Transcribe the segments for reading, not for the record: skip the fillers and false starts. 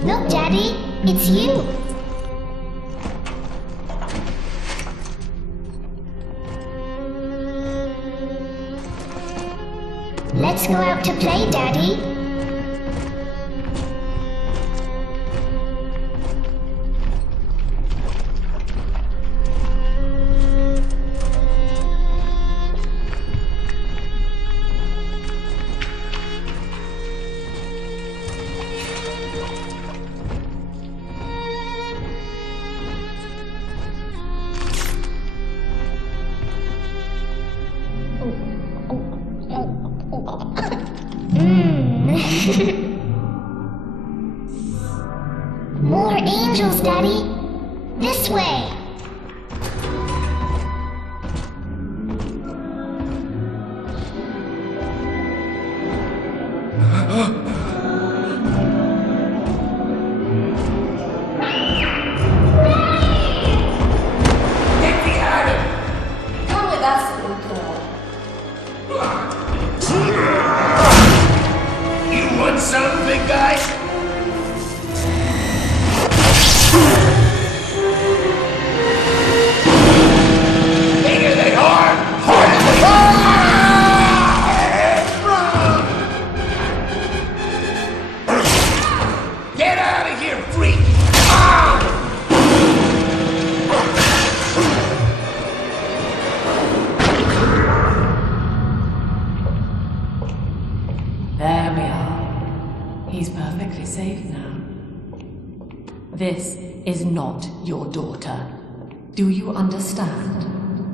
Look, Daddy, it's you. Let's go out to play, Daddy. More angels, Daddy. This way. Get behind him! Come with us, little girl. You want some, big guy? Bigger than hard! Harder than hard! Get out of here, freak! There we are. He's perfectly safe now. This is not your daughter. Do you understand?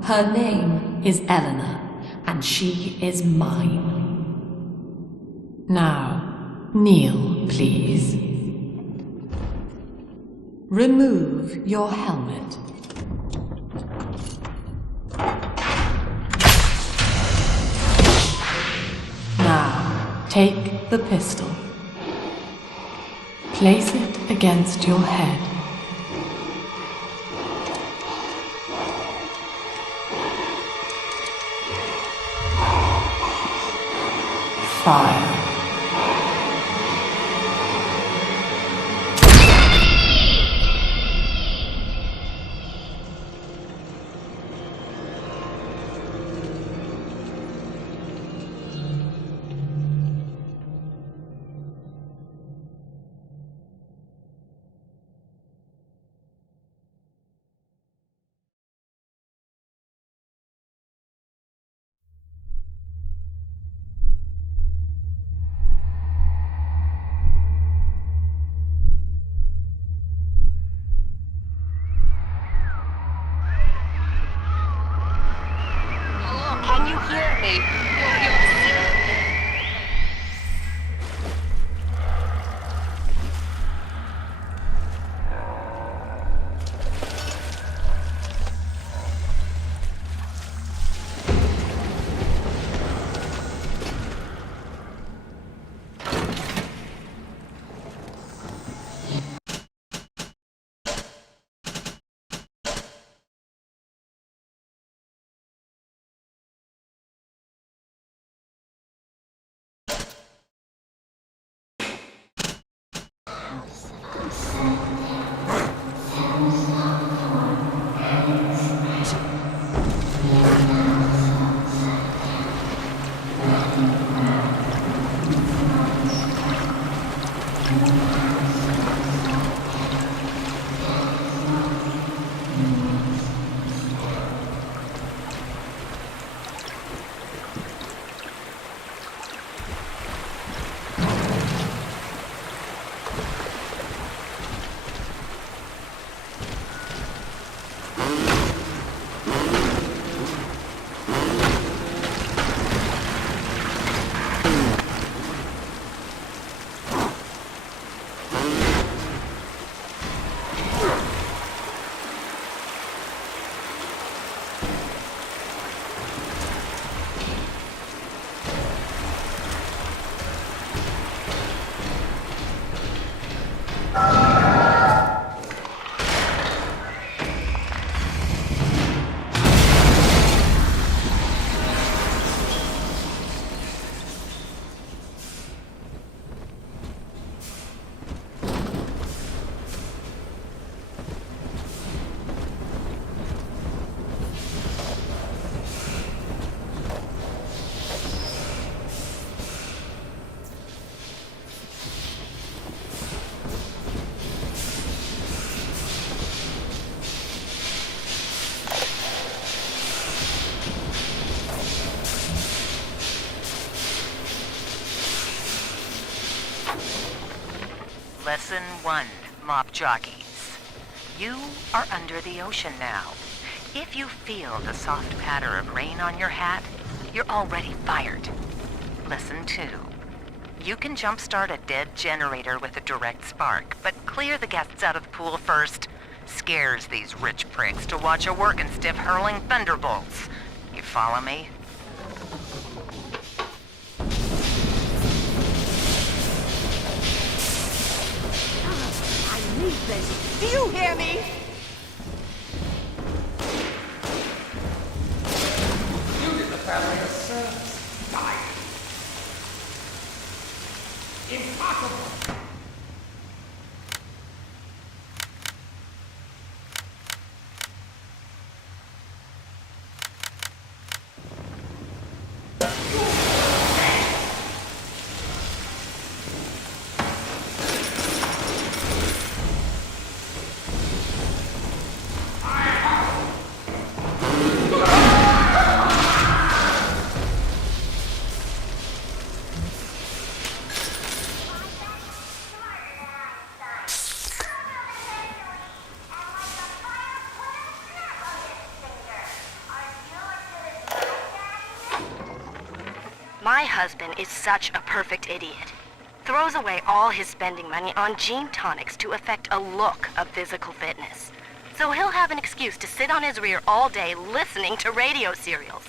Her name is Eleanor, and she is mine. Now, kneel, please. Remove your helmet. Now, take the pistol. Place it against your head. Fire. Lesson 1, mop jockeys. You are under the ocean now. If you feel the soft patter of rain on your hat, you're already fired. Lesson 2. You can jumpstart a dead generator with a direct spark, but clear the guests out of the pool first. Scares these rich pricks to watch a working stiff hurling thunderbolts. You follow me? I need this. Do you hear me? You did the family a service. Die. Impossible. My husband is such a perfect idiot. Throws away all his spending money on gene tonics to affect a look of physical fitness. So he'll have an excuse to sit on his rear all day listening to radio serials.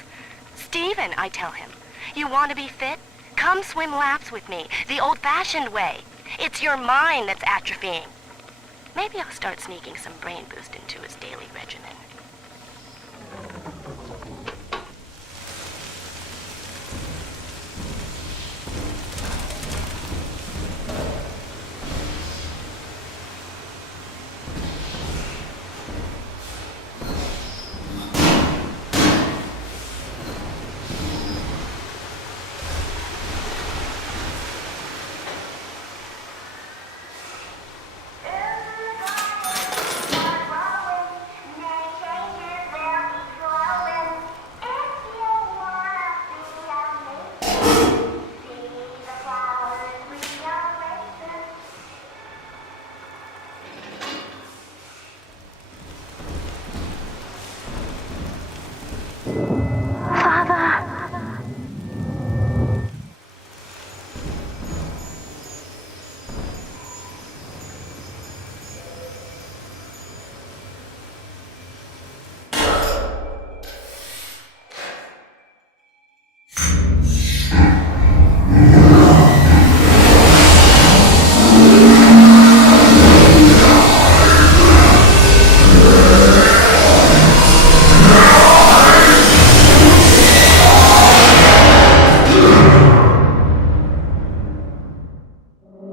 Steven, I tell him, you want to be fit? Come swim laps with me, the old-fashioned way. It's your mind that's atrophying. Maybe I'll start sneaking some brain boost into his daily regimen.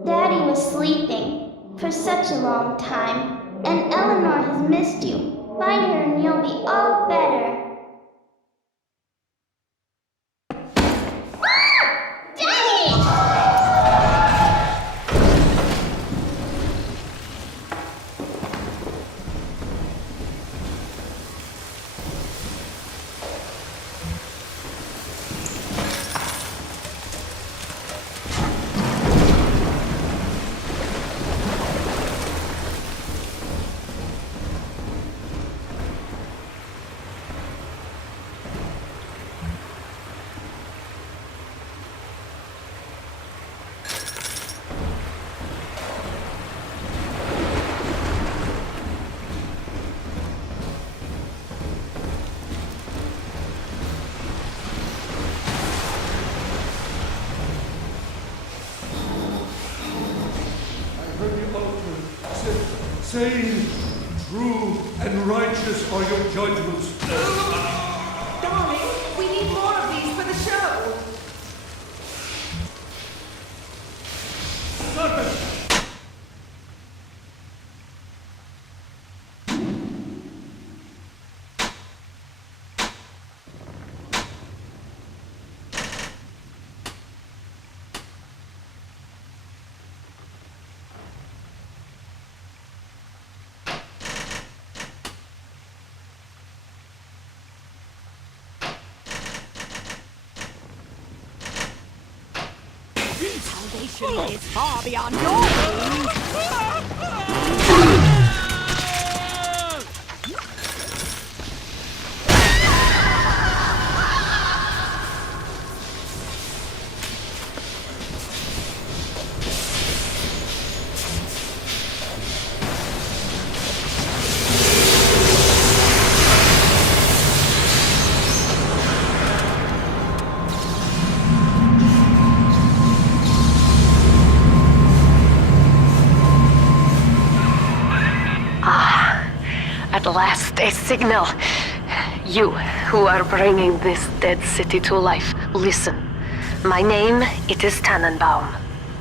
Daddy was sleeping for such a long time, and Eleanor has missed you. Find her and you'll be all better. Daddy! Sane, true, and righteous are your judgments. Darling, we need more of these for the show. Serpent! Salvation is far beyond your means. At last, a signal. You, who are bringing this dead city to life, listen. My name, it is Tannenbaum.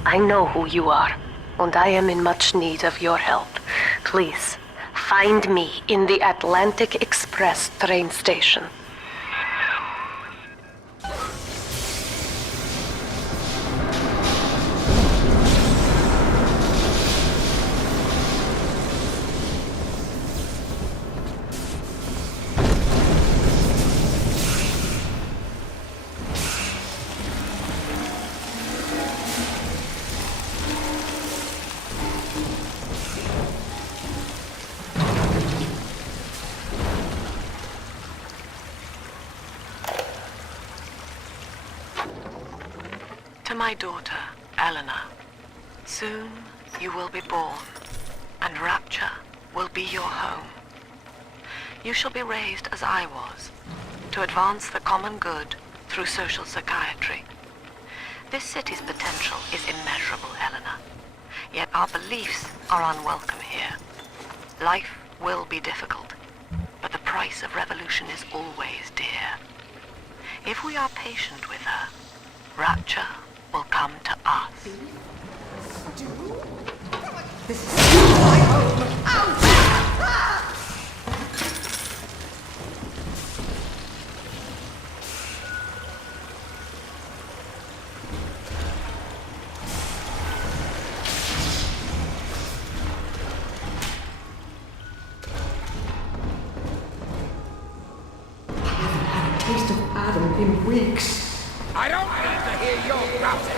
I know who you are, and I am in much need of your help. Please, find me in the Atlantic Express train station. To my daughter, Eleanor, soon you will be born, and Rapture will be your home. You shall be raised as I was, to advance the common good through social psychiatry. This city's potential is immeasurable, Eleanor, yet our beliefs are unwelcome here. Life will be difficult, but the price of revolution is always dear. If we are patient with her, Rapture will come to us. This is my home. Taste of Adam in weeks. I don't need to hear your gossip.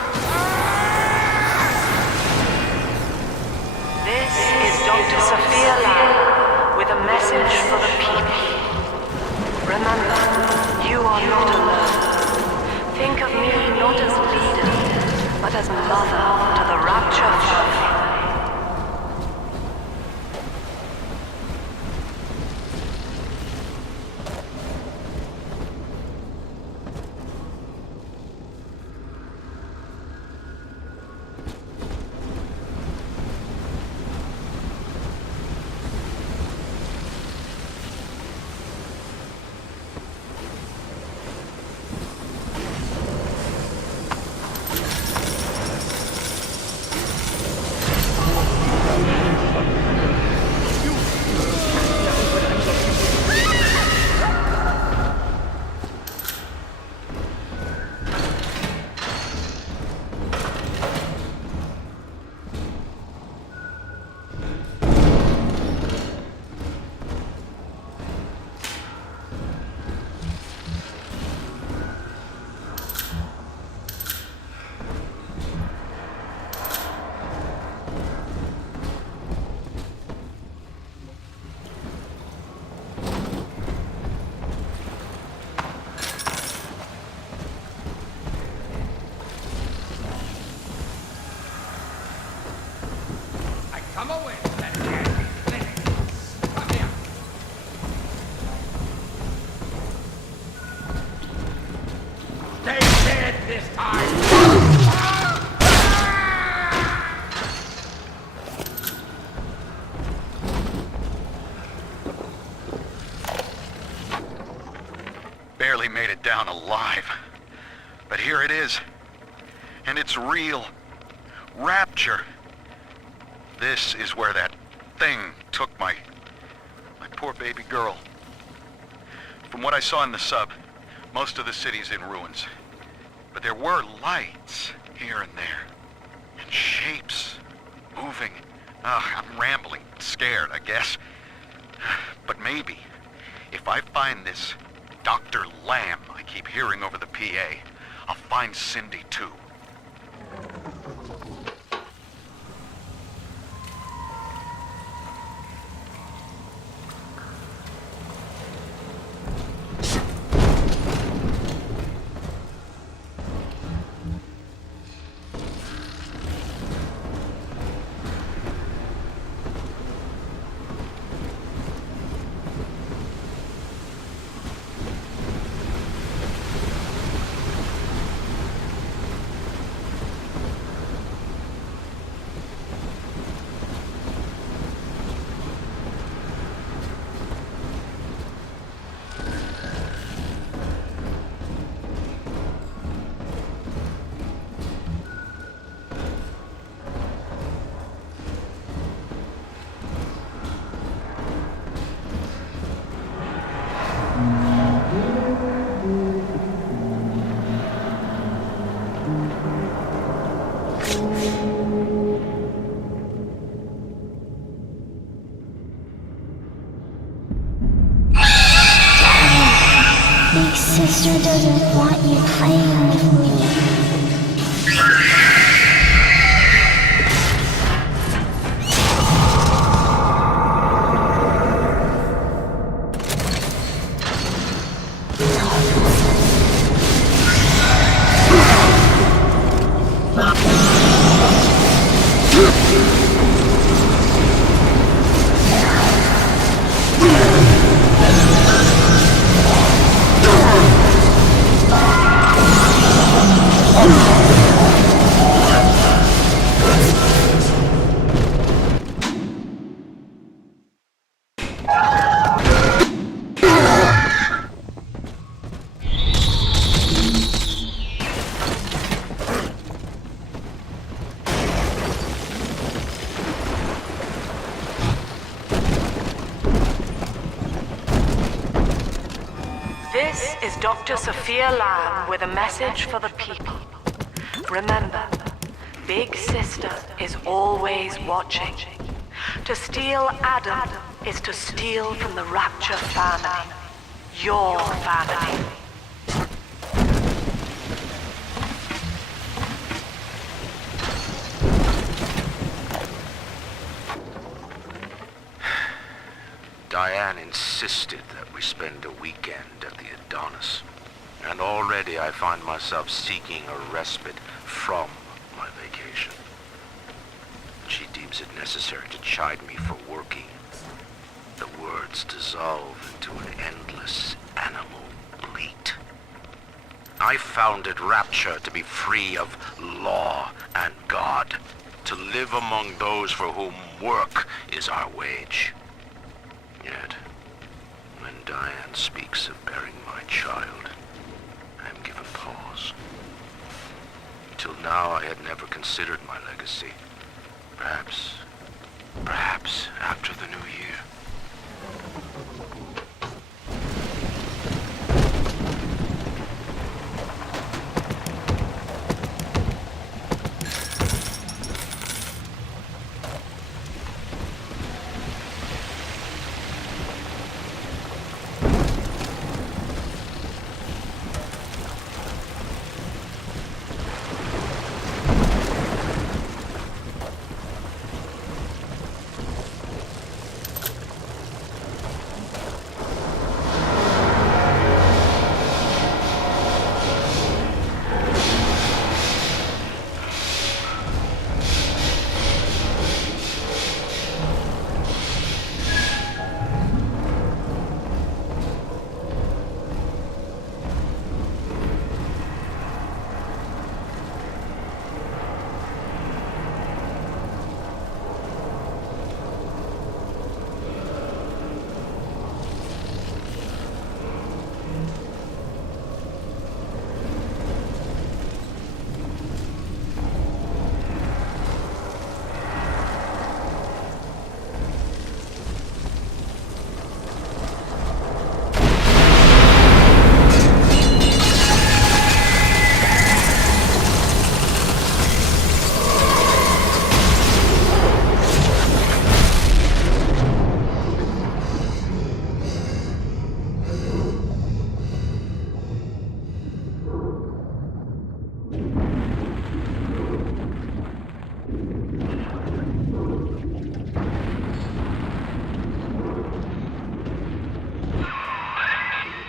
This is Dr. Sophia Lamb with a message for the people. Remember, you are not alone. Think of me not as leader, but as mother to the Rapture family. Come away from that candy. Come here. Stay dead this time. barely made it down alive. But here it is. And it's real. Rapture. This is where that thing took my poor baby girl. From what I saw in the sub, most of the city's in ruins. But there were lights here and there. And shapes moving. I'm rambling, scared, I guess. But maybe, if I find this Dr. Lamb I keep hearing over the PA, I'll find Cindy too. Big sister doesn't want you playing with me. This is Dr. Sophia Lamb with a message for the people. Remember, Big Sister is always watching. To steal Adam is to steal from the Rapture family. Your family. Diane insisted that we spend a weekend at the Adonis, and already I find myself seeking a respite from my vacation. She deems it necessary to chide me for working. The words dissolve into an endless animal bleat. I founded Rapture to be free of law and God, to live among those for whom work is our wage. Yet, when Diane speaks of bearing my child, I am given pause. Until now, I had never considered my legacy. Perhaps after the new year.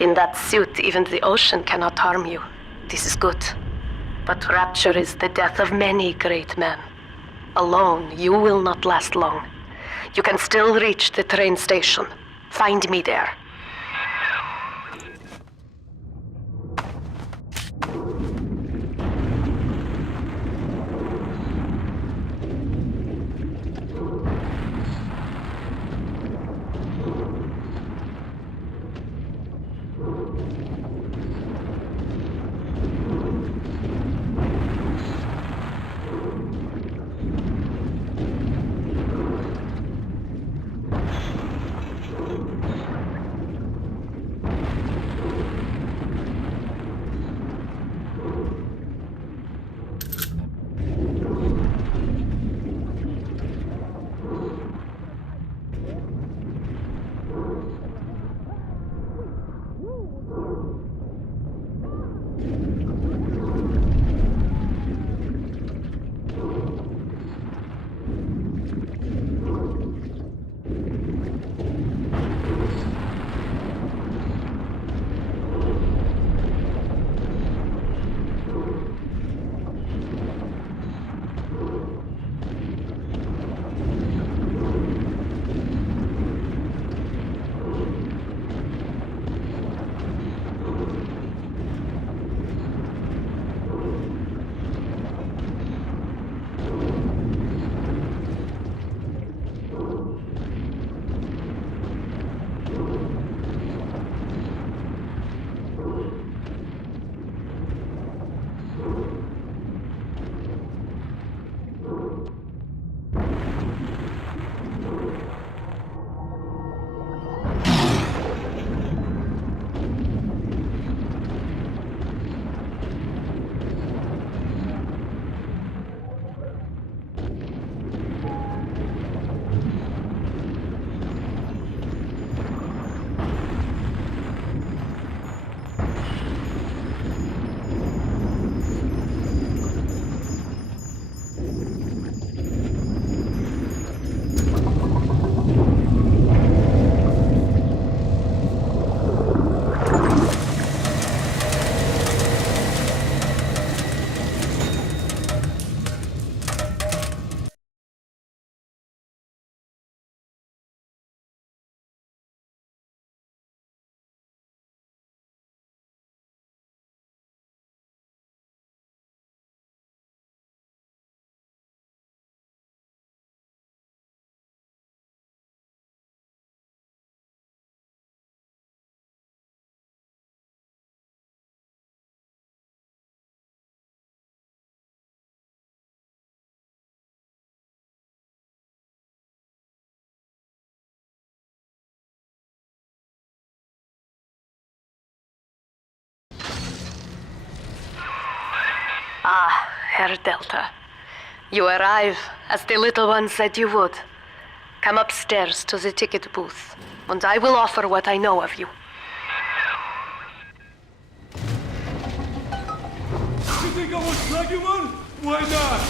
In that suit, even the ocean cannot harm you. This is good. But Rapture is the death of many great men. Alone, you will not last long. You can still reach the train station. Find me there. Ah, Herr Delta. You arrive, as the little one said you would. Come upstairs to the ticket booth, and I will offer what I know of you. You think I won't slug you, man? Why not?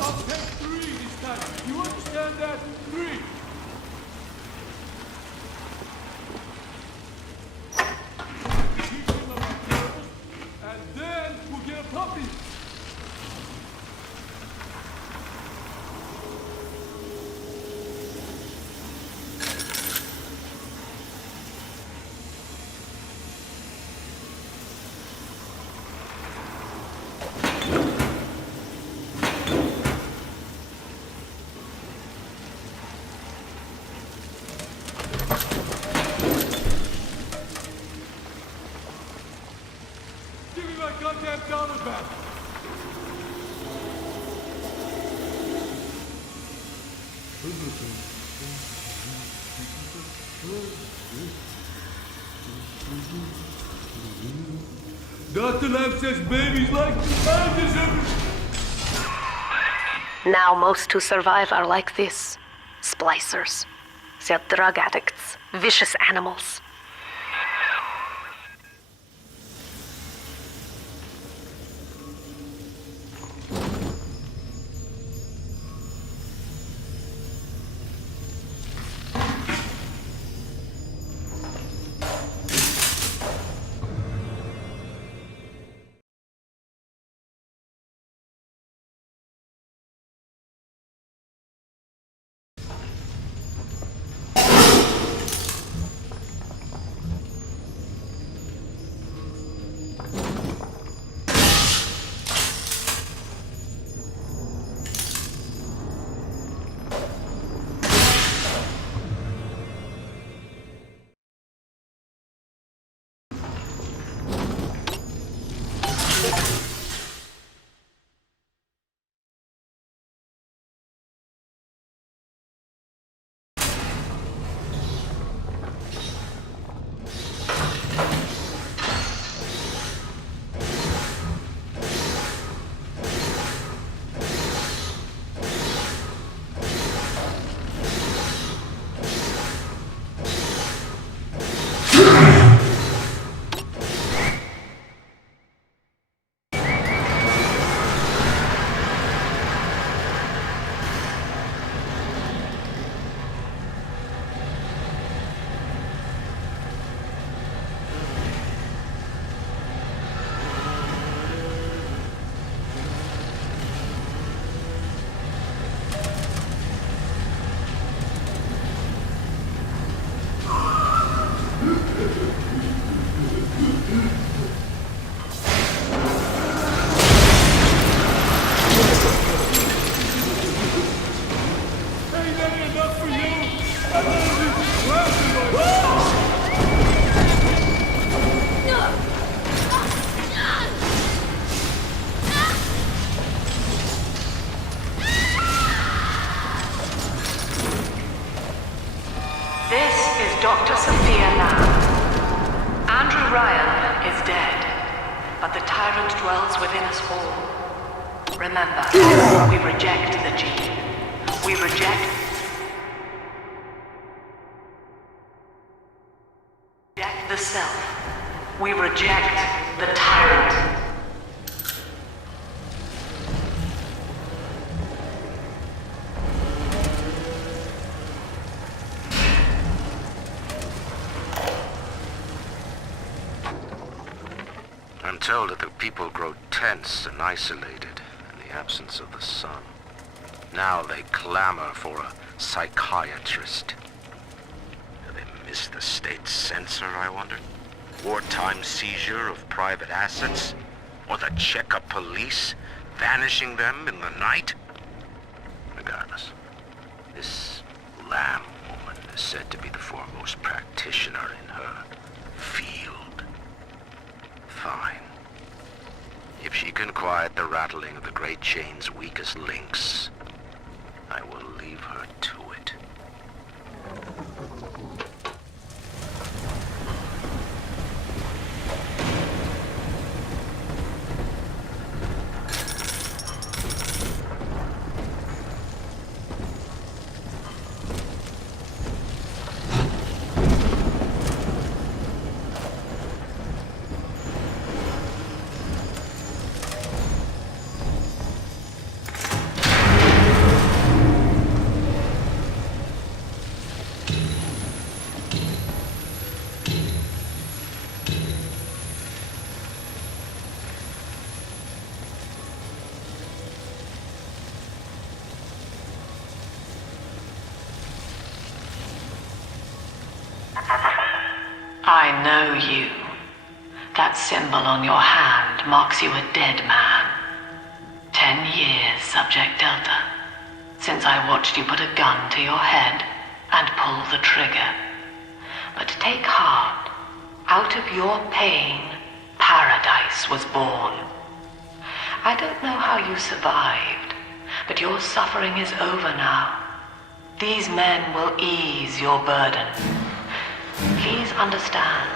I'll take 3 this time. You understand that? 3. Teach him about terrorists, and then we'll get a puppy. Give me my goddamn dollar back! Dr. Lamb says babies like I deserve Now most who survive are like this. Splicers. They're drug addicts. Vicious animals. Dr. Sophia Lamb. Andrew Ryan is dead, but the tyrant dwells within us all. Remember, we reject the gene. We reject the self. We reject the tyrant. I'm told that the people grow tense and isolated in the absence of the sun. Now they clamor for a psychiatrist. Do they miss the state censor, I wonder? Wartime seizure of private assets? Or the checkup police vanishing them in the night? Regardless, this Lamb woman is said to be the foremost practitioner in her field. Fine. If she can quiet the rattling of the Great Chain's weakest links, I will leave her to it. I know you. That symbol on your hand marks you a dead man. 10 years, Subject Delta, since I watched you put a gun to your head and pull the trigger. But take heart. Out of your pain, paradise was born. I don't know how you survived, but your suffering is over now. These men will ease your burden. Please understand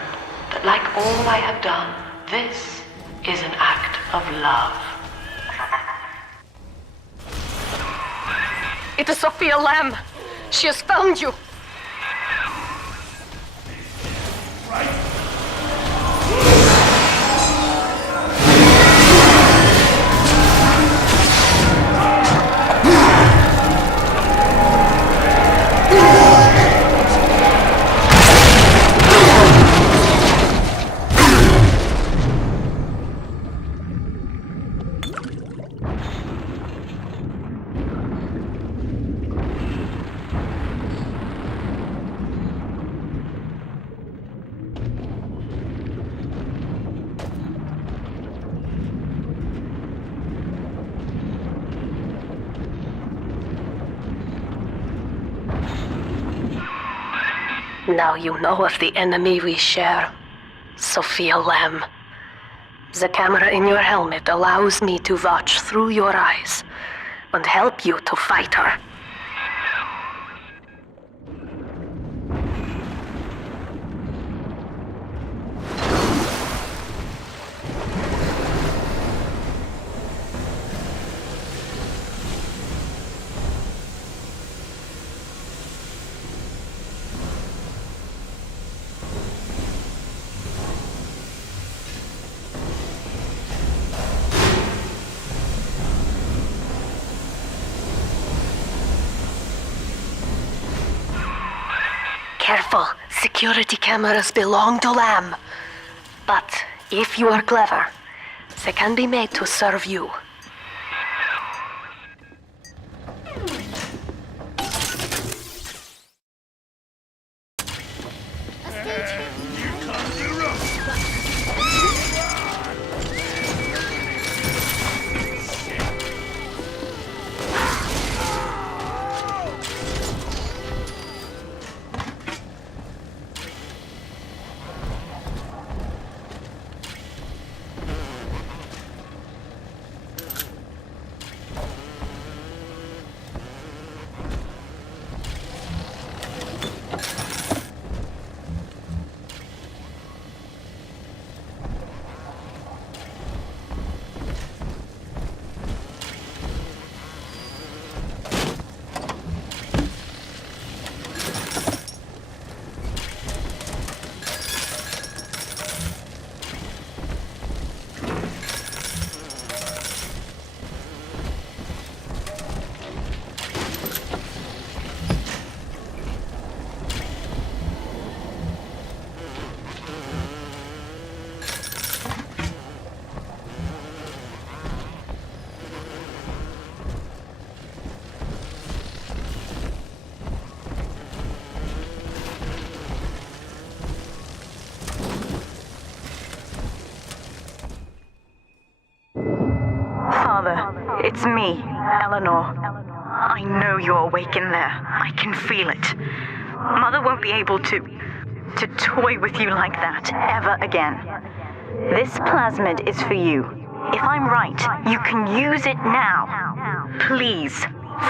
that like all I have done, this is an act of love. It is Sophia Lamb. She has found you. Now you know of the enemy we share, Sophia Lamb. The camera in your helmet allows me to watch through your eyes and help you to fight her. Careful, security cameras belong to Lamb. But if you are clever, they can be made to serve you. It's me, Eleanor. I know you're awake in there. I can feel it. Mother won't be able to toy with you like that ever again. This plasmid is for you. If I'm right, you can use it now. Please,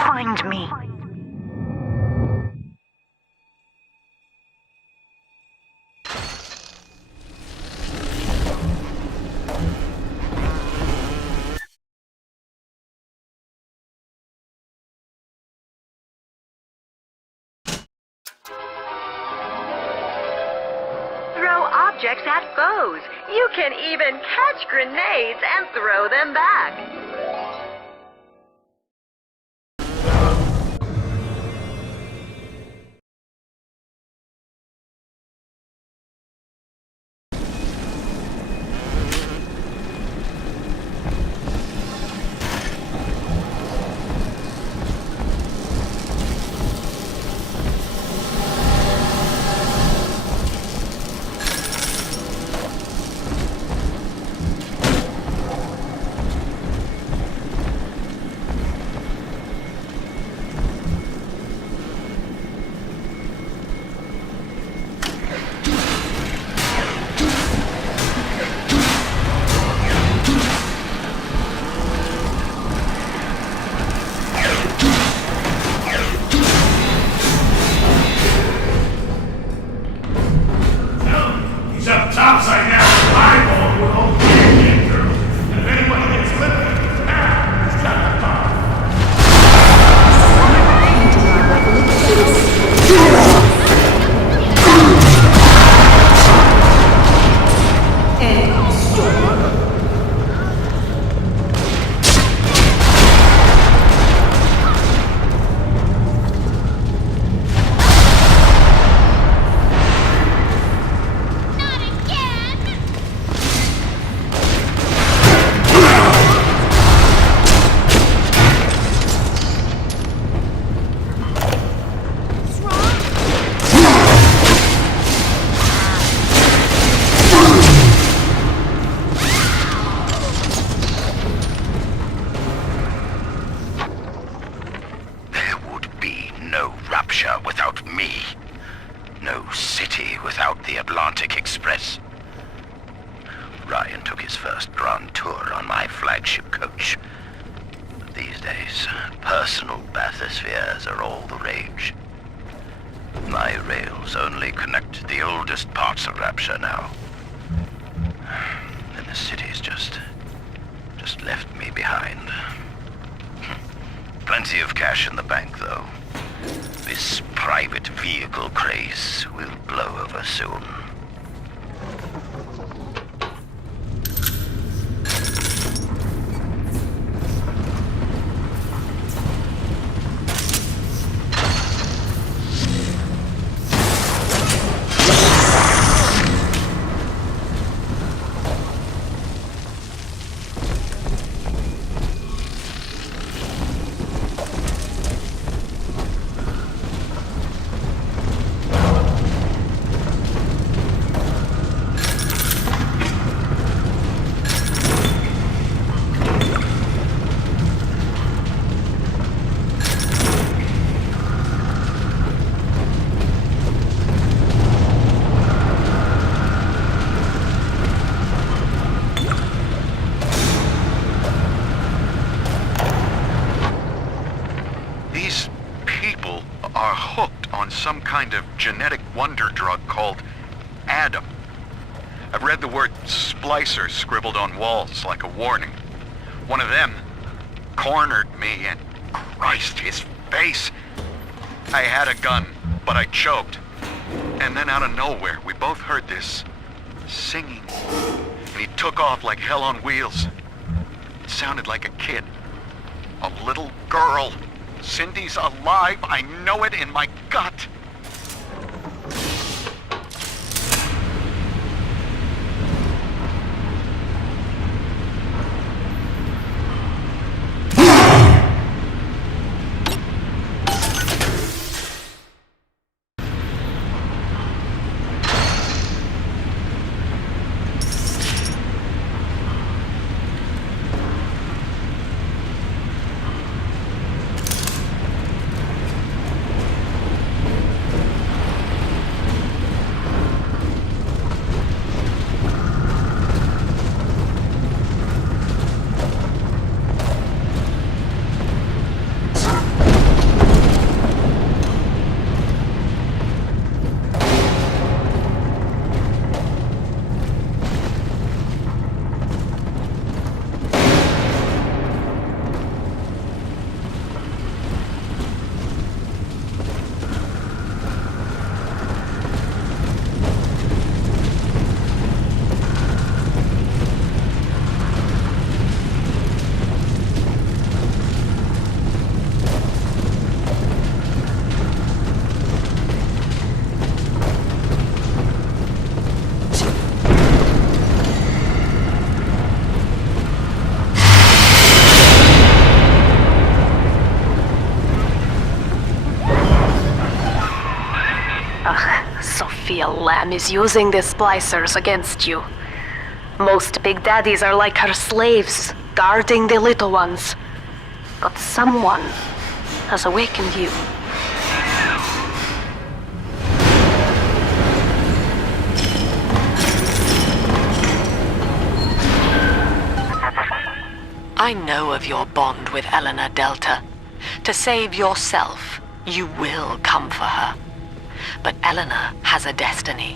find me. Throw objects at foes. You can even catch grenades and throw them back. Rapture without me. No city without the Atlantic Express. Ryan took his first grand tour on my flagship coach. These days, personal bathyspheres are all the rage. My rails only connect the oldest parts of Rapture now. And the city's just left me behind. Plenty of cash in the bank, though. This private vehicle craze will blow over soon. Some kind of genetic wonder drug called Adam. I've read the word splicer scribbled on walls like a warning. One of them cornered me and Christ, his face. I had a gun, but I choked. And then out of nowhere, we both heard this singing. And he took off like hell on wheels. It sounded like a kid. A little girl. Cindy's alive. I know it in my gut. feel Lamb is using the splicers against you. Most big daddies are like her slaves, guarding the little ones. But someone has awakened you. I know of your bond with Eleanor Delta. To save yourself, you will come for her. But Eleanor has a destiny,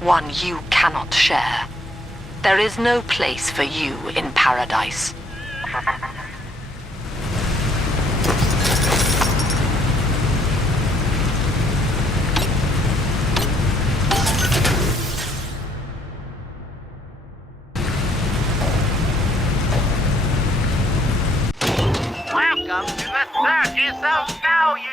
one you cannot share. There is no place for you in paradise. Welcome to the Circus of Value!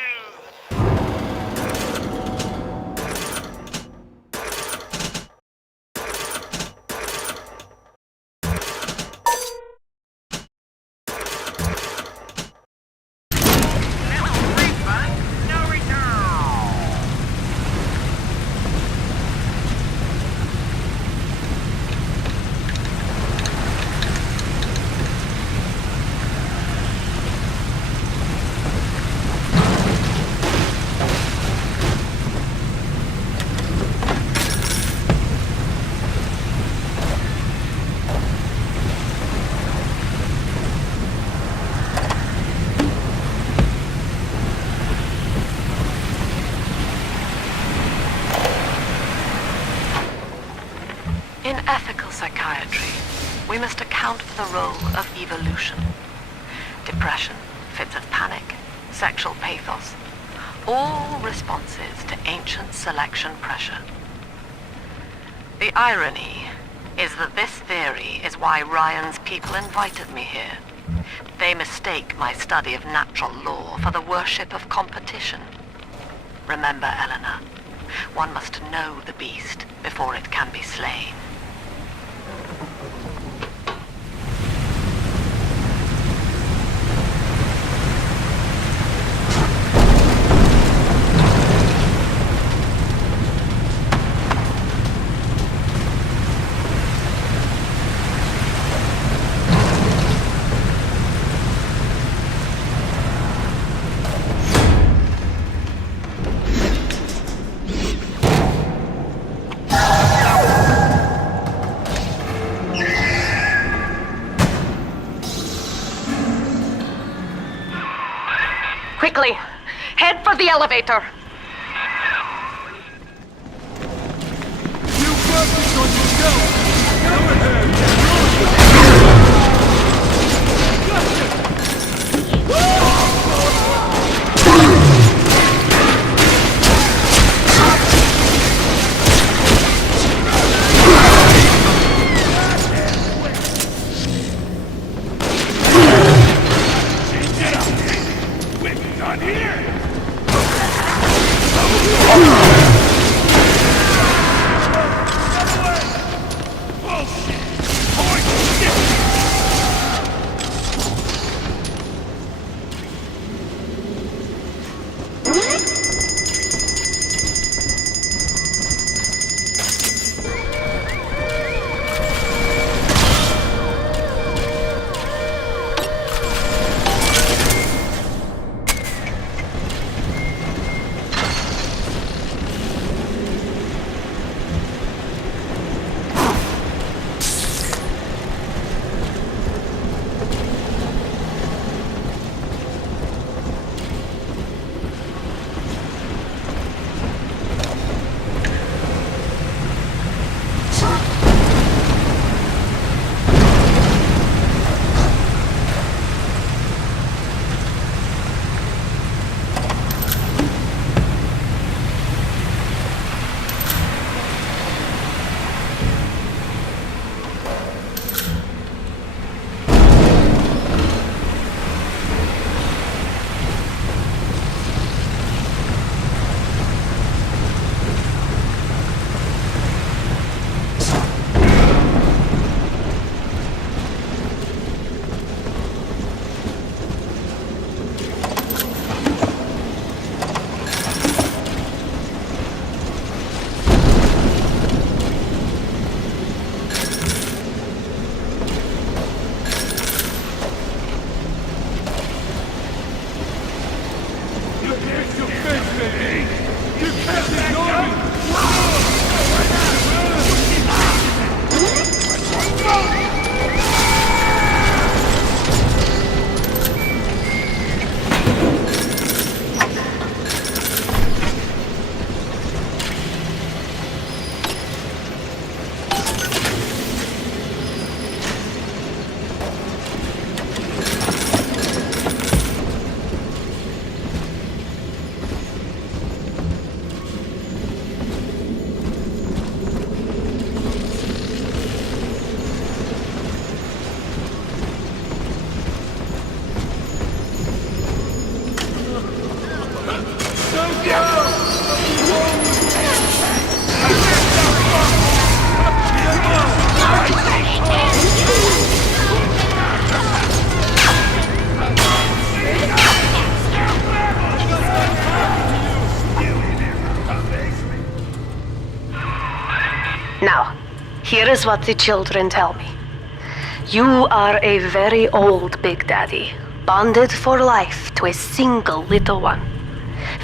In ethical psychiatry, we must account for the role of evolution. Depression, fits of panic, sexual pathos, all responses to ancient selection pressure. The irony is that this theory is why Ryan's people invited me here. They mistake my study of natural law for the worship of competition. Remember, Eleanor, one must know the beast before it can be slain. Quickly, head for the elevator. You got this on yourself! Go ahead! Not here! your face, baby! You can't ignore me! Now, here is what the children tell me. You are a very old Big Daddy, bonded for life to a single little one.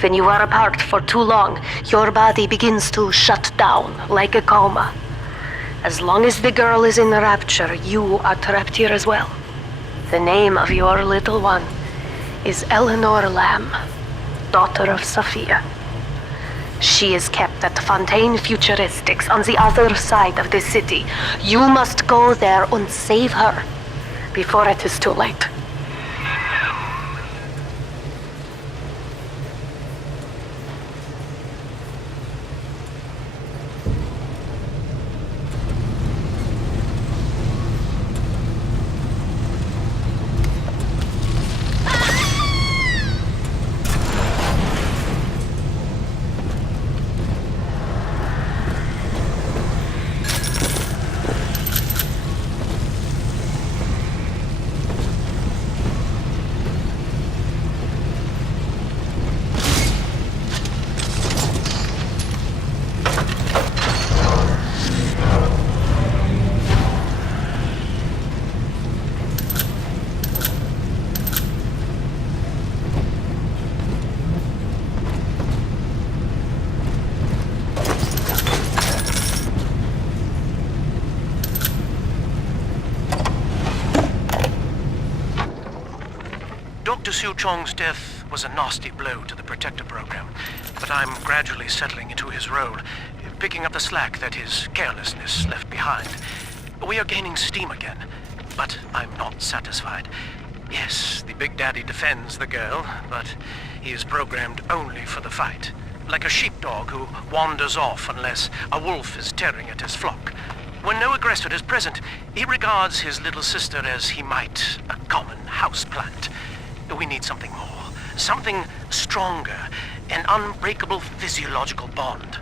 When you are apart for too long, your body begins to shut down like a coma. As long as the girl is in Rapture, you are trapped here as well. The name of your little one is Eleanor Lamb, daughter of Sophia. She is kept at Fontaine Futuristics on the other side of the city. You must go there and save her before it is too late. Dr. Siu Chong's death was a nasty blow to the Protector program, but I'm gradually settling into his role, picking up the slack that his carelessness left behind. We are gaining steam again, but I'm not satisfied. Yes, the Big Daddy defends the girl, but he is programmed only for the fight, like a sheepdog who wanders off unless a wolf is tearing at his flock. When no aggressor is present, he regards his little sister as he might a common houseplant. We need something more, something stronger, an unbreakable physiological bond.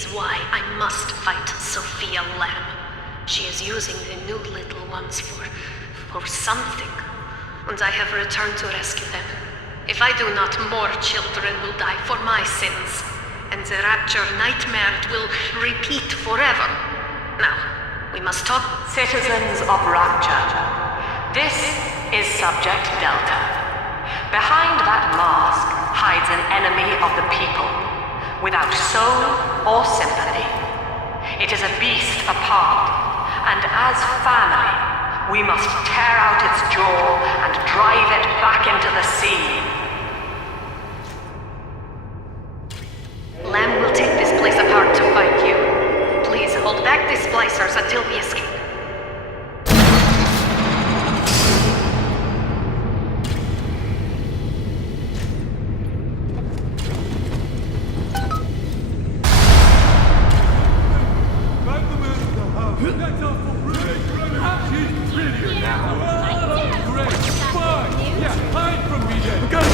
is why I must fight Sophia Lamb. She is using the new little ones for something, and I have returned to rescue them. If I do not, more children will die for my sins, and the Rapture nightmare will repeat forever. Now, we must talk. Citizens of Rapture, this is Subject Delta. Behind that mask hides an enemy of the people, without soul or sympathy. It is a beast apart, and as family, we must tear out its jaw and drive it back into the sea. Lamb will take this place apart to fight you. Please hold back the splicers until we escape. That's all for Ray. She's prettier now. Great. Fine. Yeah, hide from me then. We gotta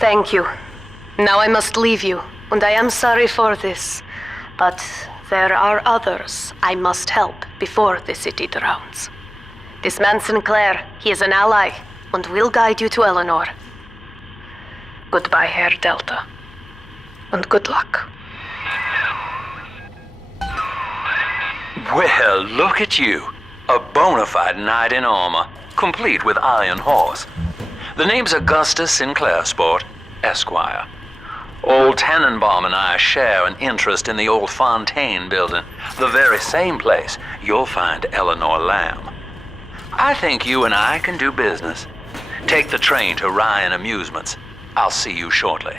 Thank you. Now I must leave you, and I am sorry for this. But there are others I must help before the city drowns. This man Sinclair, he is an ally, and will guide you to Eleanor. Goodbye, Herr Delta. And good luck. Well, look at you. A bona fide knight in armor, complete with iron horse. The name's Augustus Sinclair, Sport, Esquire. Old Tannenbaum and I share an interest in the old Fontaine building, the very same place you'll find Eleanor Lamb. I think you and I can do business. Take the train to Ryan Amusements. I'll see you shortly.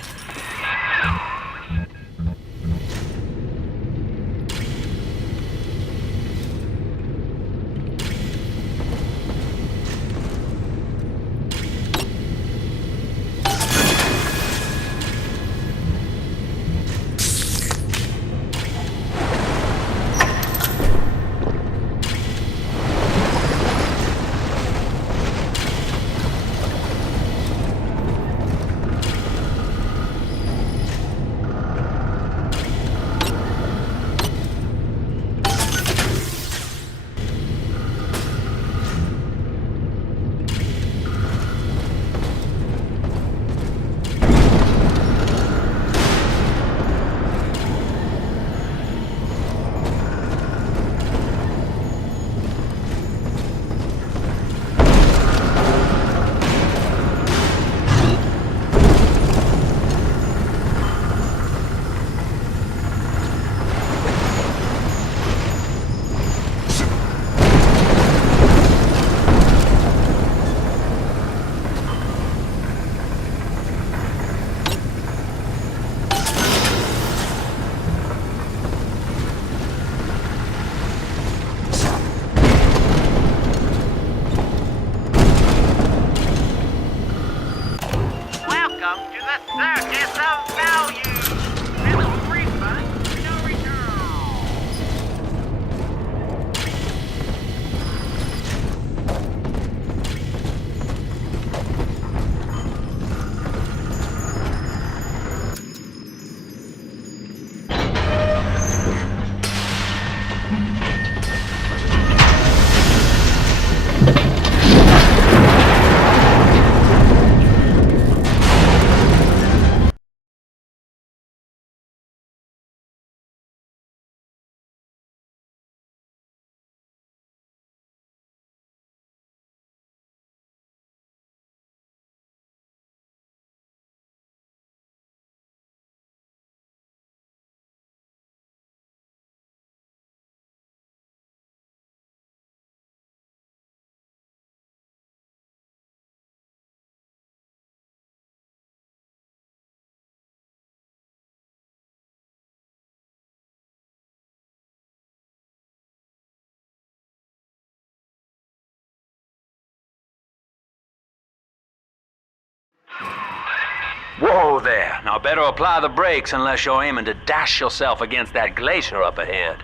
Oh, there. Now better apply the brakes unless you're aiming to dash yourself against that glacier up ahead.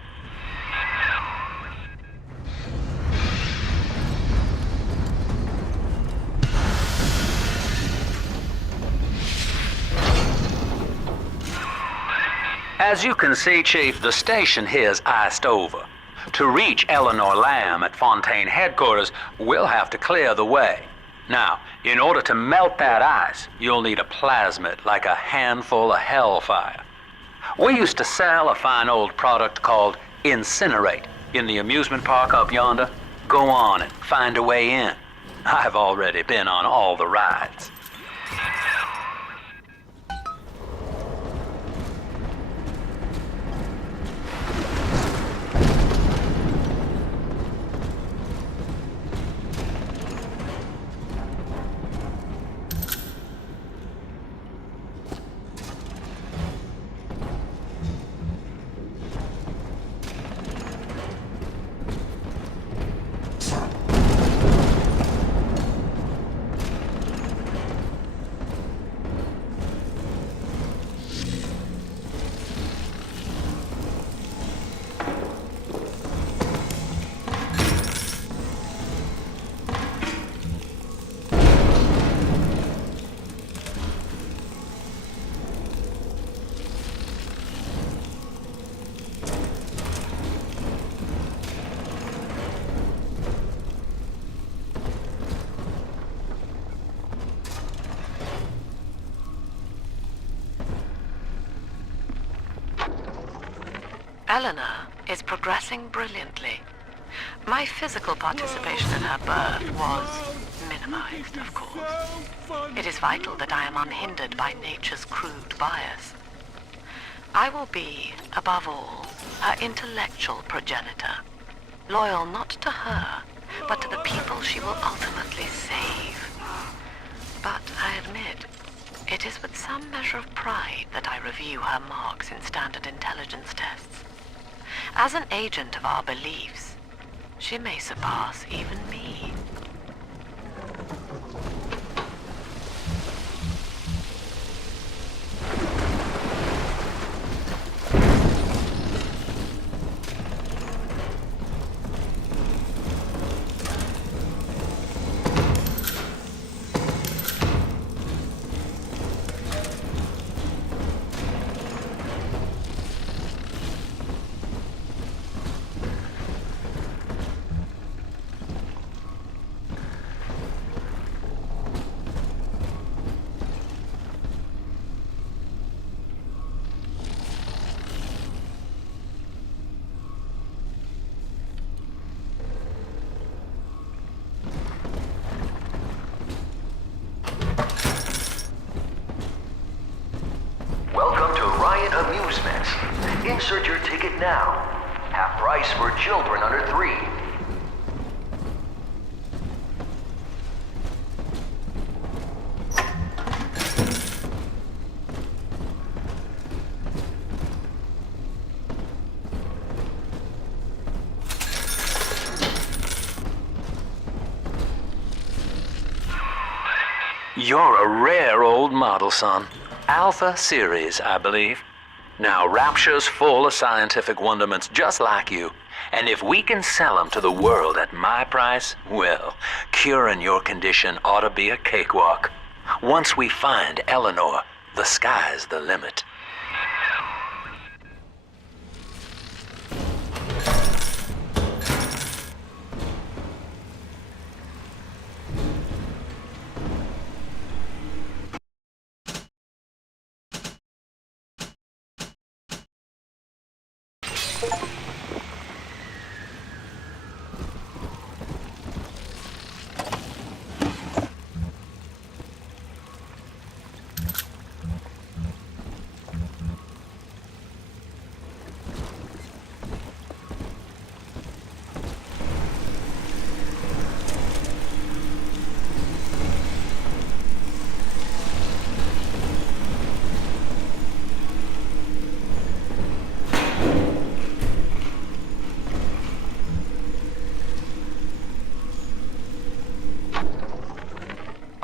As you can see, Chief, the station here's iced over. To reach Eleanor Lamb at Fontaine headquarters, we'll have to clear the way. Now, in order to melt that ice, you'll need a plasmid, like a handful of hellfire. We used to sell a fine old product called Incinerate in the amusement park up yonder. Go on and find a way in. I've already been on all the rides. Eleanor is progressing brilliantly. My physical participation in her birth was minimized, of course. It is vital that I am unhindered by nature's crude bias. I will be, above all, her intellectual progenitor, loyal not to her, but to the people she will ultimately save. But I admit, it is with some measure of pride that I review her marks in standard intelligence tests. As an agent of our beliefs, she may surpass even me. Amusements. Insert your ticket now. Half price for children under 3. You're a rare old model, son. Alpha series, I believe. Now, Rapture's full of scientific wonderments just like you. And if we can sell them to the world at my price, well, curing your condition ought to be a cakewalk. Once we find Eleanor, the sky's the limit.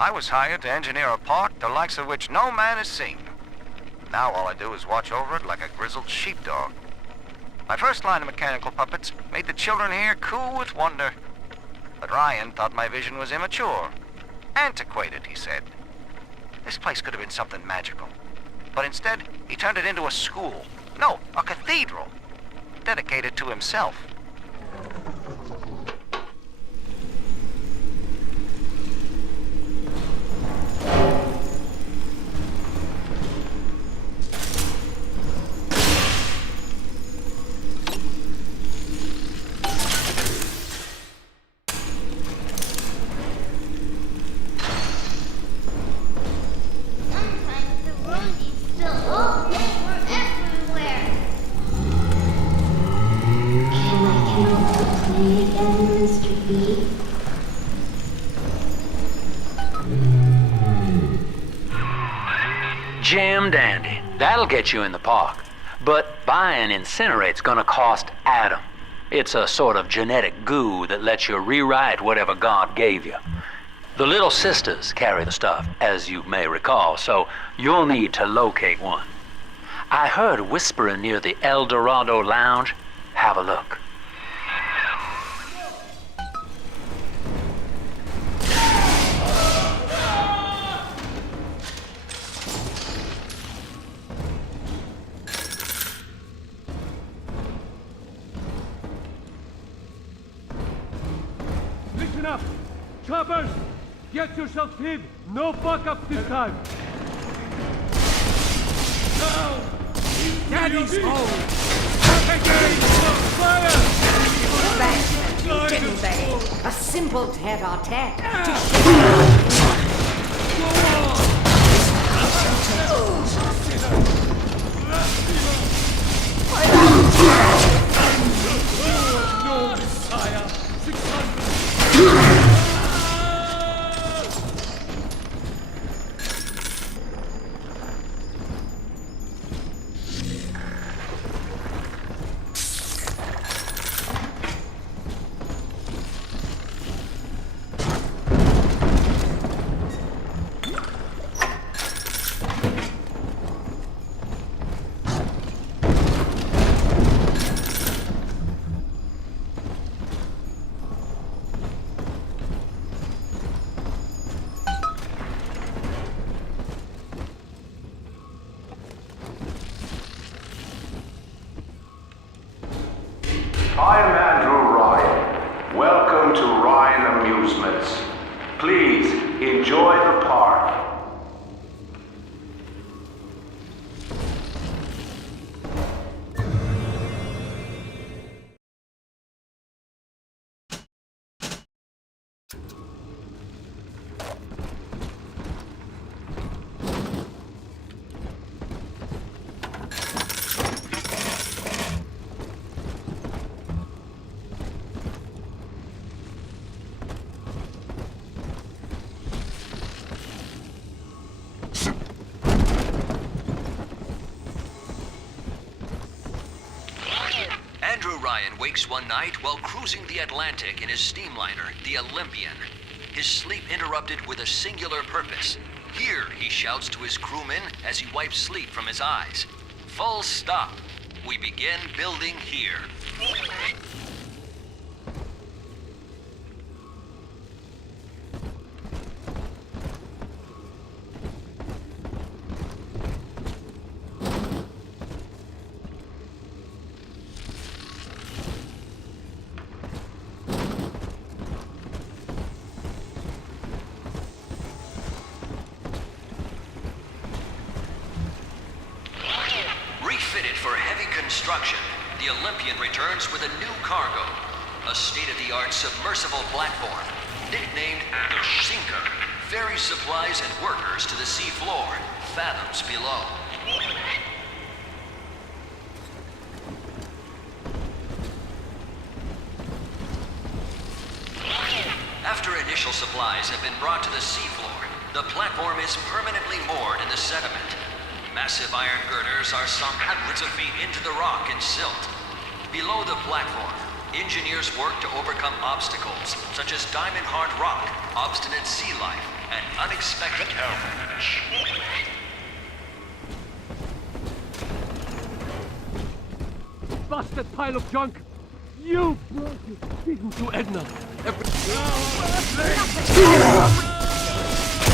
I was hired to engineer a park the likes of which no man has seen. Now all I do is watch over it like a grizzled sheepdog. My first line of mechanical puppets made the children here coo with wonder. But Ryan thought my vision was immature. Antiquated, he said. This place could have been something magical. But instead, he turned it into a school. No, a cathedral. Dedicated to himself. Jam dandy. That'll get you in the park. But buying Incinerate's gonna cost Adam. It's a sort of genetic goo that lets you rewrite whatever God gave you. The Little Sisters carry the stuff, as you may recall, so you'll need to locate one. I heard whispering near the El Dorado Lounge. Have a look. Listen up! Choppers! Get yourselves hid! No fuck-ups this time! Now! Daddy's home! Fire! Bastard, didn't they? A simple tete-a-tete to No, Messiah! 600! I am Andrew Ryan. Welcome to Ryan Amusements. Please, enjoy the park. Andrew Ryan wakes one night while cruising the Atlantic in his steamliner, the Olympian. His sleep interrupted with a singular purpose. Here, he shouts to his crewmen as he wipes sleep from his eyes. Full stop. We begin building here. Refitted for heavy construction, the Olympian returns with a new cargo. A state-of-the-art submersible platform, nicknamed the Sinker, ferries supplies and workers to the sea floor, fathoms below. After initial supplies have been brought to the seafloor, the platform is permanently moored in the sediment. Massive iron girders are sunk hundreds of feet into the rock and silt. Below the platform, engineers work to overcome obstacles such as diamond-hard rock, obstinate sea life, an unexpected finish. Busted pile of junk! You brought it speaking to Edna.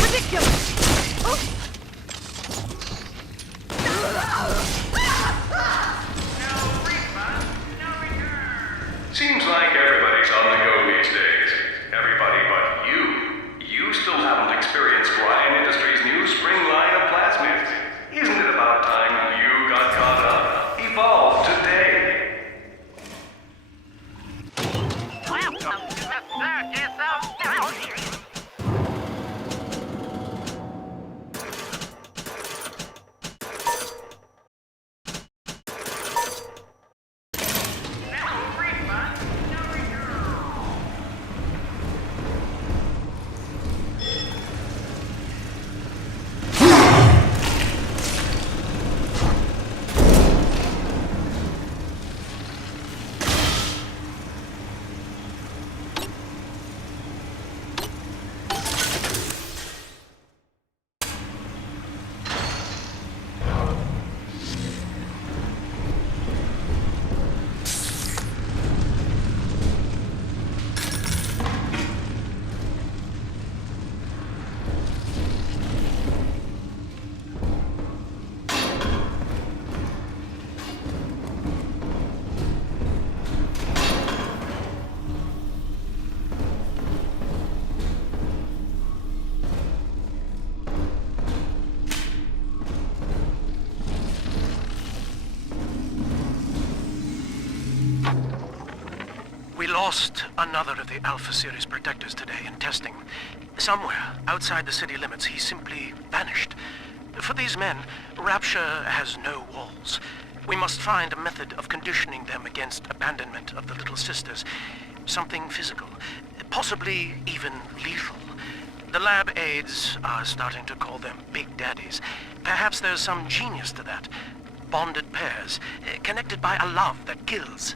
Ridiculous! Seems like everybody's on the go these days. Everybody but you. You still haven't experienced Ryan Industries' new spring line of plasmids. Isn't it about time you got caught up? Evolve today. Welcome to the circus of Bioshock. We lost another of the Alpha Series protectors today in testing. Somewhere outside the city limits, he simply vanished. For these men, Rapture has no walls. We must find a method of conditioning them against abandonment of the Little Sisters. Something physical, possibly even lethal. The lab aides are starting to call them Big Daddies. Perhaps there's some genius to that. Bonded pairs, connected by a love that kills.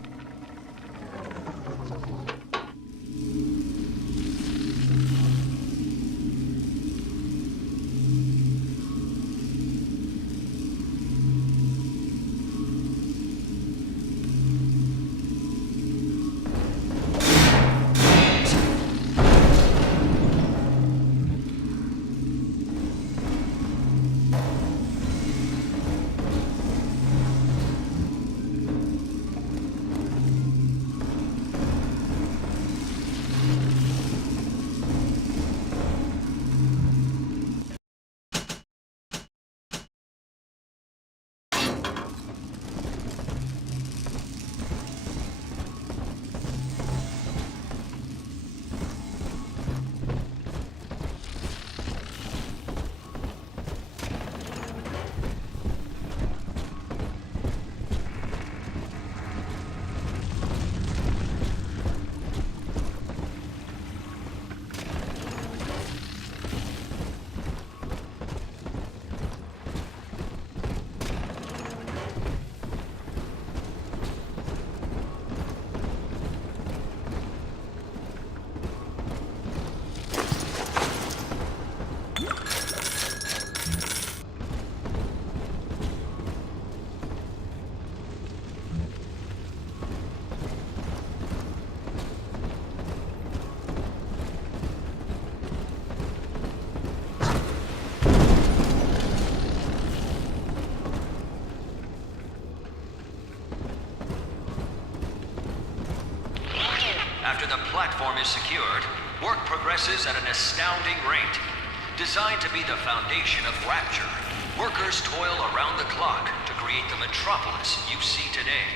After the platform is secured, work progresses at an astounding rate. Designed to be the foundation of Rapture, workers toil around the clock to create the metropolis you see today.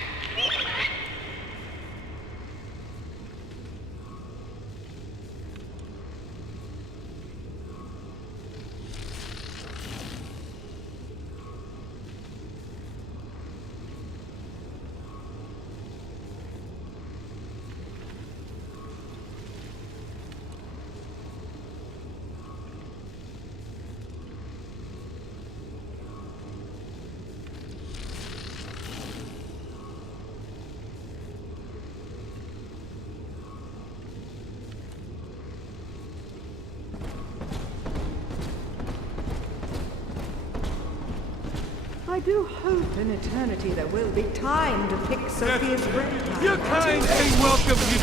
do hope in eternity there will be time to pick Sophia's brain. Your kind ain't welcome here,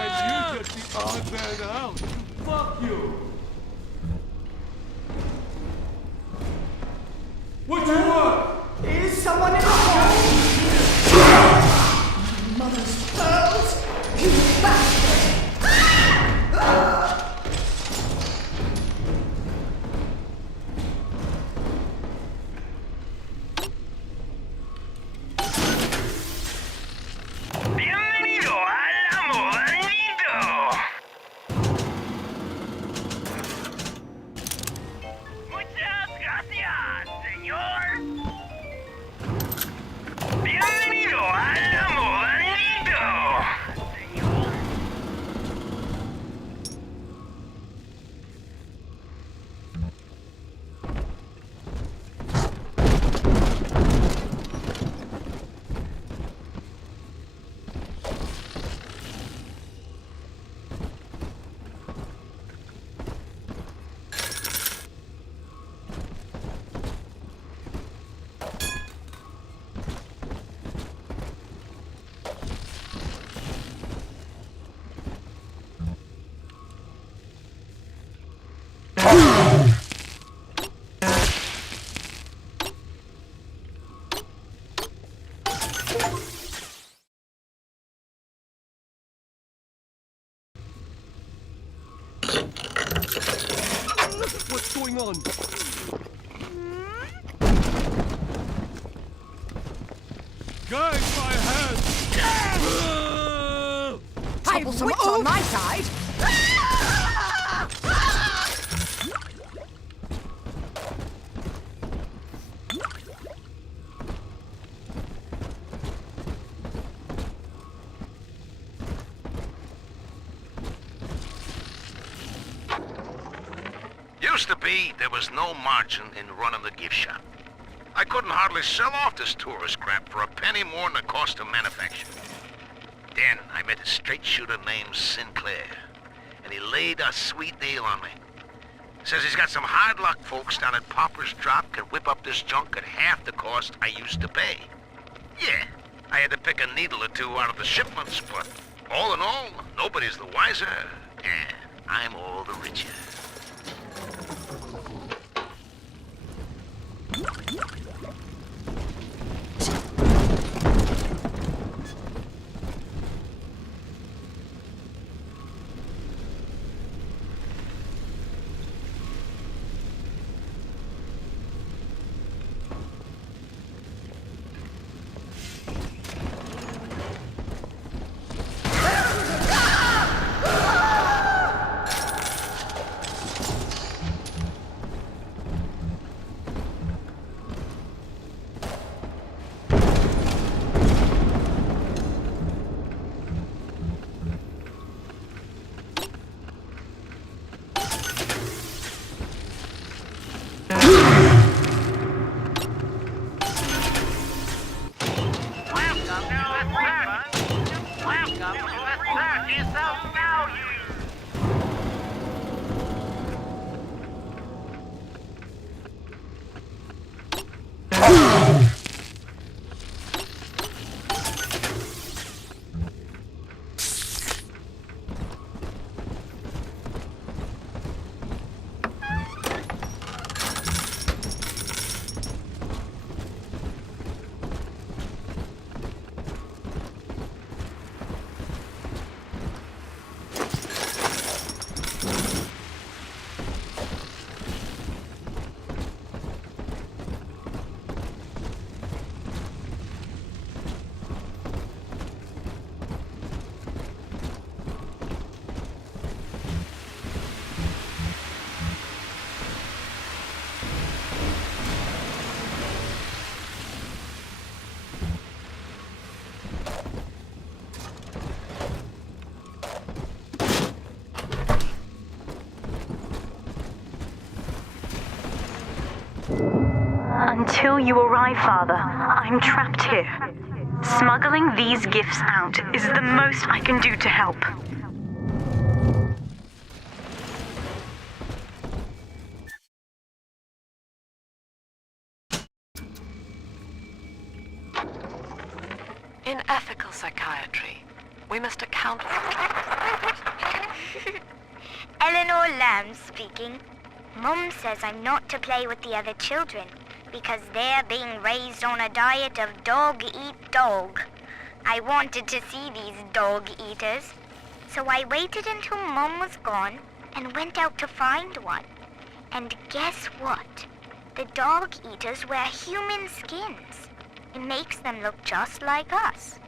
and you're just the odd man out. Fuck you. What you want? Is someone in the hall? Mother's pearls! You bastard! Bienvenido al Amorito. Muchas gracias, señor. Bienvenido al Amorito. Señor. What's going on? Guys, my hand! Troublesome on my side! Used to be, there was no margin in running the gift shop. I couldn't hardly sell off this tourist crap for a penny more than the cost of manufacture. Then I met a straight shooter named Sinclair, and he laid a sweet deal on me. Says he's got some hard luck folks down at Popper's Drop can whip up this junk at half the cost I used to pay. Yeah, I had to pick a needle or two out of the shipments, but all in all, nobody's the wiser, and I'm all the richer. Until you arrive, Father, I'm trapped here. Smuggling these gifts out is the most I can do to help. In ethical psychiatry, we must account for... Eleanor Lamb speaking. Mum says I'm not to play with the other children because they're being raised on a diet of dog eat dog. I wanted to see these dog eaters, so I waited until Mum was gone and went out to find one. And guess what? The dog eaters wear human skins. It makes them look just like us.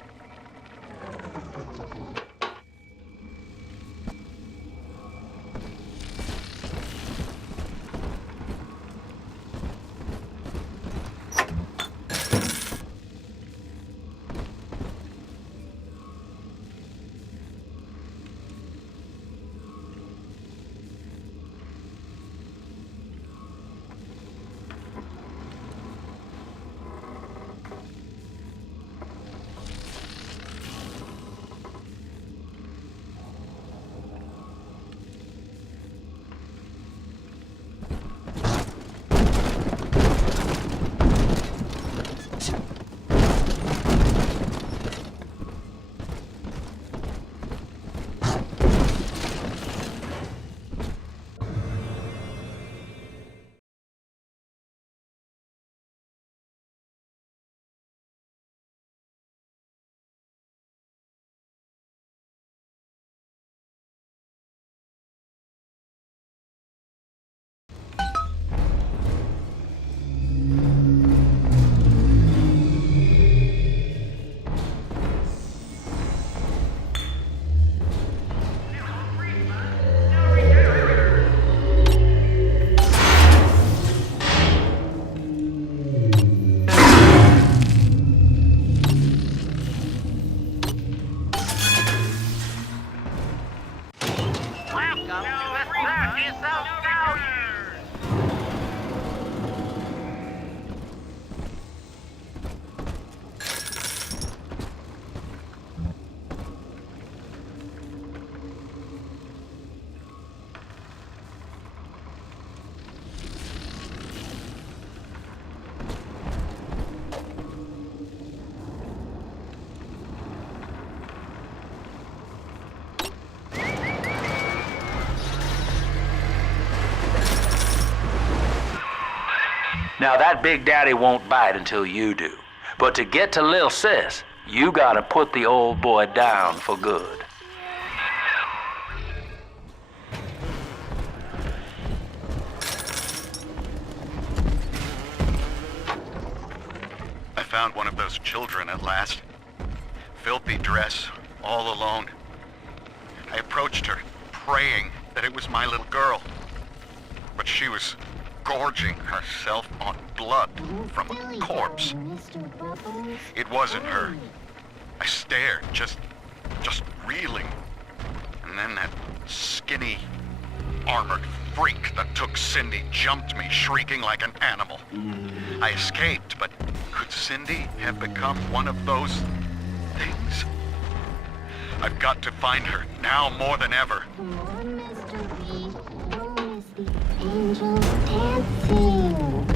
Now that Big Daddy won't bite until you do. But to get to Lil Sis, you gotta put the old boy down for good. I found one of those children at last. Filthy dress, all alone. I approached her, praying that it was my little girl. But she was gorging herself on blood from a corpse. It wasn't her. I stared, just reeling. And then that skinny, armored freak that took Cindy jumped me, shrieking like an animal. I escaped, but could Cindy have become one of those things? I've got to find her, now more than ever. Come on, Mr. B. Don't miss the angels dancing.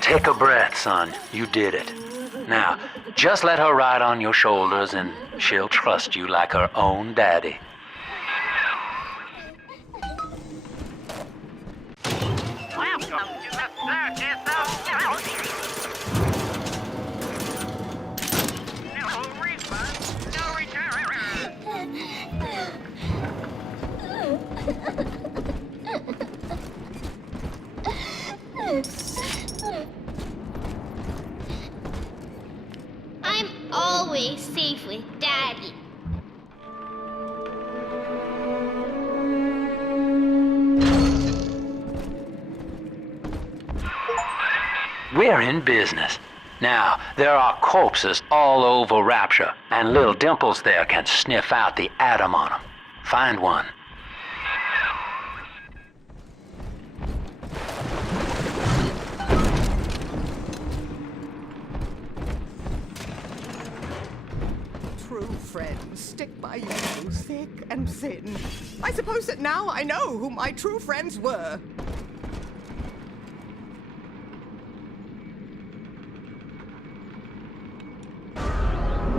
Take a breath, son. You did it. Now, just let her ride on your shoulders and she'll trust you like her own daddy. Welcome to the circus of no refund, no I'm always safe with Daddy. We're in business. Now, there are corpses all over Rapture, and little Dimples there can sniff out the atom on them. Find one. True friends stick by you through thick and thin. I suppose that now I know who my true friends were.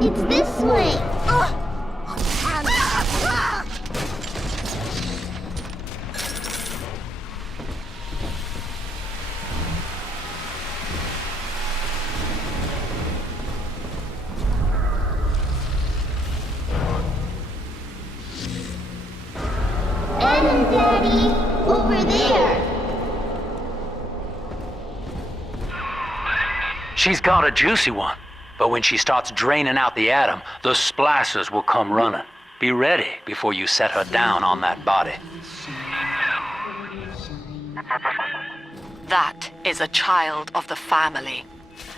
It's this way. Adam, Daddy, over there. She's got a juicy one. But when she starts draining out the atom, the splicers will come running. Be ready before you set her down on that body. That is a child of the family,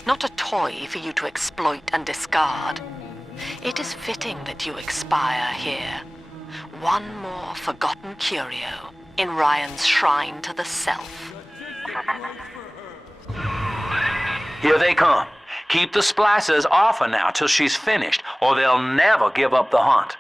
not a toy for you to exploit and discard. It is fitting that you expire here. One more forgotten curio in Ryan's shrine to the self. Here they come. Keep the splicers off her now till she's finished, or they'll never give up the hunt.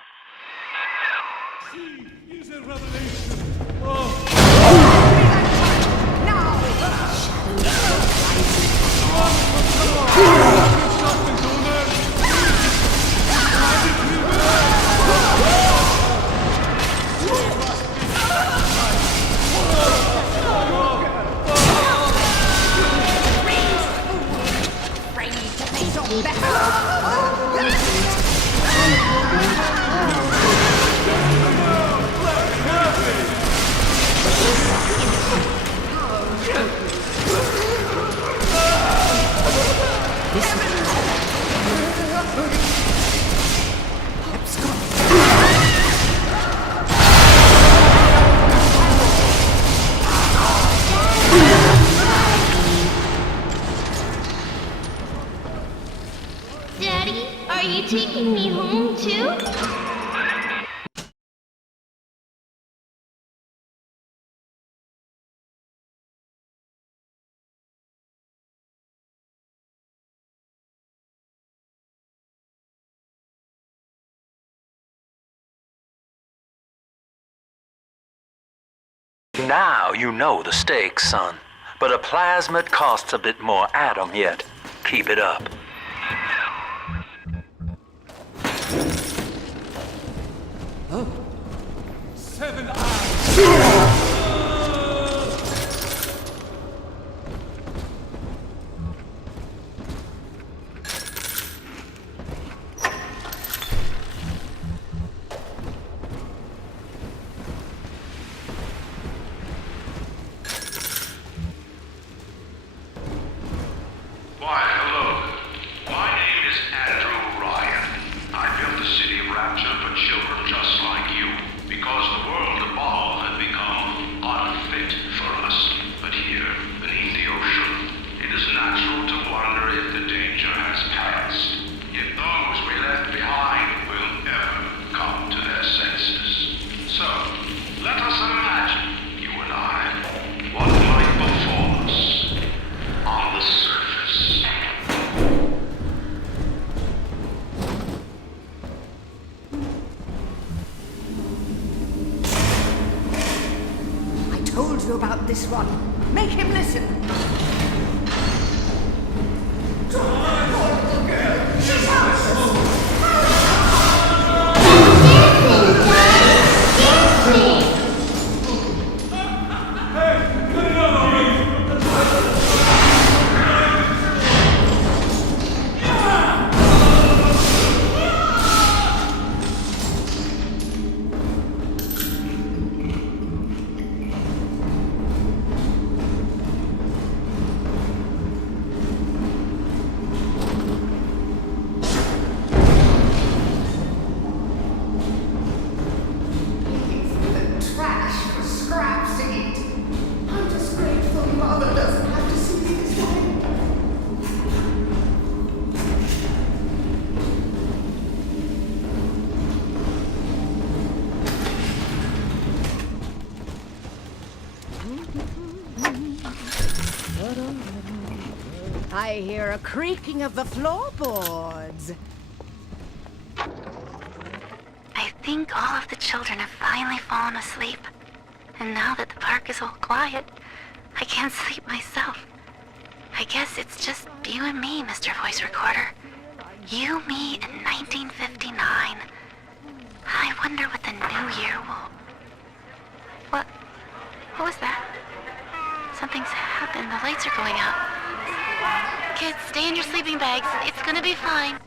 Daddy, are you taking me home too? Now you know the stakes, son. But a plasmid costs a bit more atom yet. Keep it up. Oh. 7 eyes! Why, hello. My name is Andrew Ryan. I built the city of Rapture for children just like you, because the world above had become unfit for us. But here, beneath the ocean, it is natural to wonder if the danger has passed. If those we left behind will ever come to their senses. So, let us imagine, you and I, what might befall us on the surface. I told you about this one. Make him listen. I hear a creaking of the floorboards. I think all of the children have finally fallen asleep. And now that the park is all quiet, I can't sleep myself. I guess it's just you and me, Mr. Voice Recorder. You, me, in 1959. I wonder what the new year will... What was that? Something's happened. The lights are going out. Kids, stay in your sleeping bags. It's gonna be fine.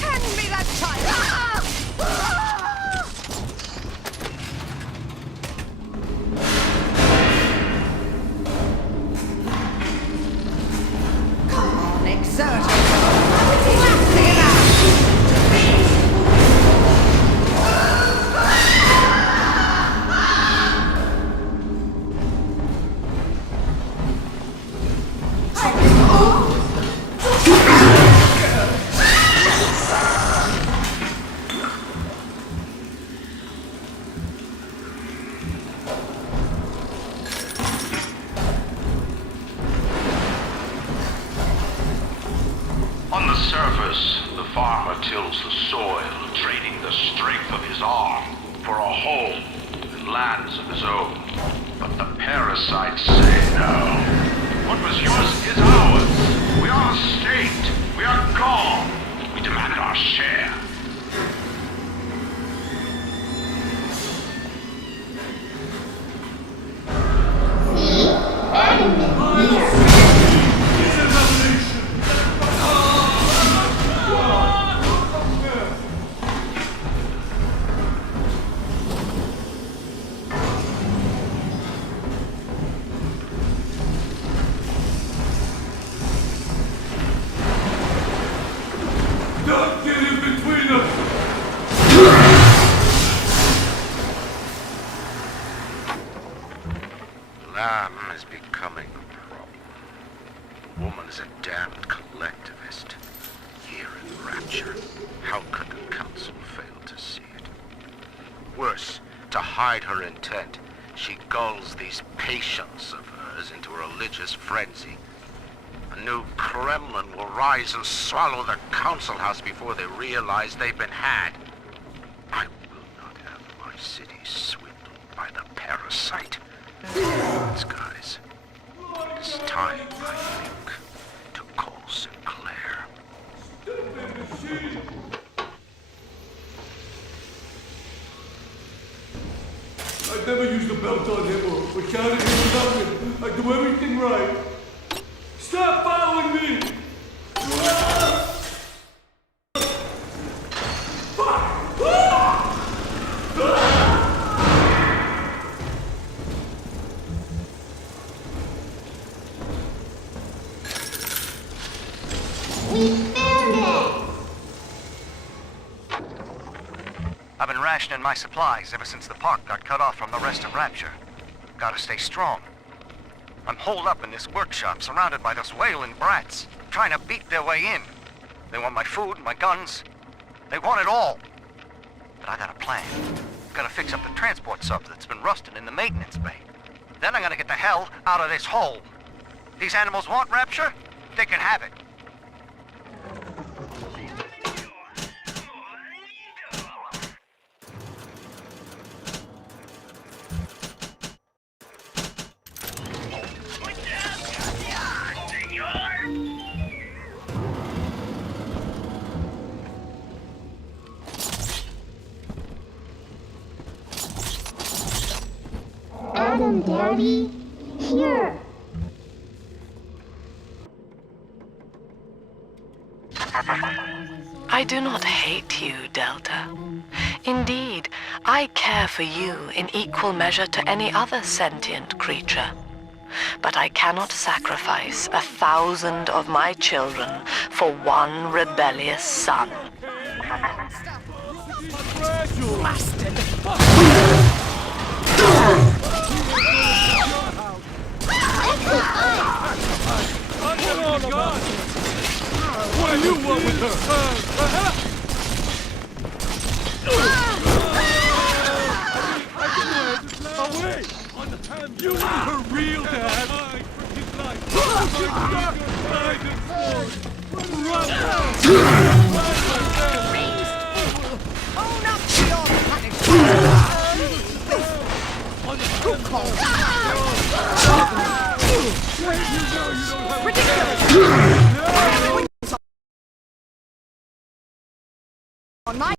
Hand me that child! Come on, exert yourself. Blasting it out! On the surface, the farmer tills the soil, trading the strength of his arm for a home and lands of his own. But the parasites say no. What was yours is ours. We are a state. We are gone. We demand our share. Don't get in between us! Lamb is becoming a problem. The woman is a damned collectivist. Here in Rapture, how could the council fail to see it? Worse, to hide her intent, she gulls these patients of hers into a religious frenzy. A new Kremlin will rise and swallow the council house before they realize they've been had. I will not have my city swindled by the parasite. It's guys. It's time, I think, to call Sinclair. I never used a belt on him or shouted at him or nothing. I do everything right. Stop following me! We found it! I've been rationing my supplies ever since the park got cut off from the rest of Rapture. Gotta stay strong. I'm holed up in this workshop, surrounded by those wailing brats, trying to beat their way in. They want my food, my guns. They want it all. But I got a plan. Gotta fix up the transport sub that's been rusting in the maintenance bay. Then I'm gonna get the hell out of this hole. These animals want Rapture? They can have it. Adam, Daddy, here. I do not hate you, Delta. Indeed, I care for you in equal measure to any other sentient creature. But I cannot sacrifice 1,000 of my children for one rebellious son. Blasted! What do you want with her? Away! You were her real dad! Own up to your punishment! Ridiculous! On my